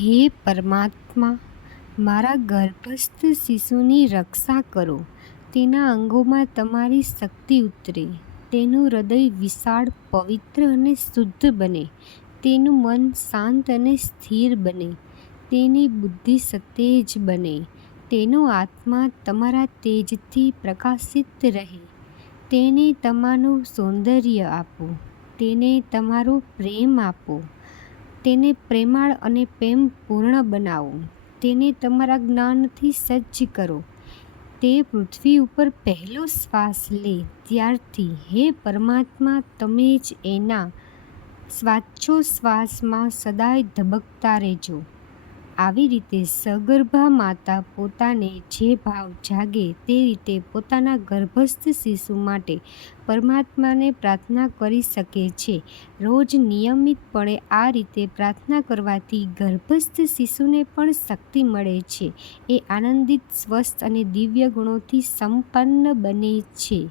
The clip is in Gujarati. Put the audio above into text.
હે પરમાત્મા, મારા ગર્ભસ્થ શિશુની રક્ષા કરો. તેના અંગોમાં તમારી શક્તિ ઉતરે. તેનું હૃદય વિશાળ, પવિત્ર અને શુદ્ધ બને. તેનું મન શાંત અને સ્થિર બને. તેની બુદ્ધિ સતેજ બને. તેનો આત્મા તમારા તેજથી પ્રકાશિત રહે. તેને તમારું સૌંદર્ય આપો. તેને તમારો પ્રેમ આપો. તેને પ્રેમાળ અને પ્રેમપૂર્ણ બનાવો. તેને તમારા જ્ઞાનથી સજ્જ કરો. તે પૃથ્વી ઉપર પહેલો શ્વાસ લે. ત્યારથી હે પરમાત્મા, તમે જ એના શ્વાસમાં સદાય ધબકતા રહેજો. આવી રીતે સગર્ભા માતા પોતાને જે ભાવ જાગે તે રીતે પોતાના ગર્ભસ્થ શિશુ માટે પરમાત્માને પ્રાર્થના કરી શકે છે. રોજ નિયમિતપણે આ રીતે પ્રાર્થના કરવાથી ગર્ભસ્થ શિશુને પણ શક્તિ મળે છે. એ આનંદિત, સ્વસ્થ અને દિવ્ય ગુણોથી સંપન્ન બને છે.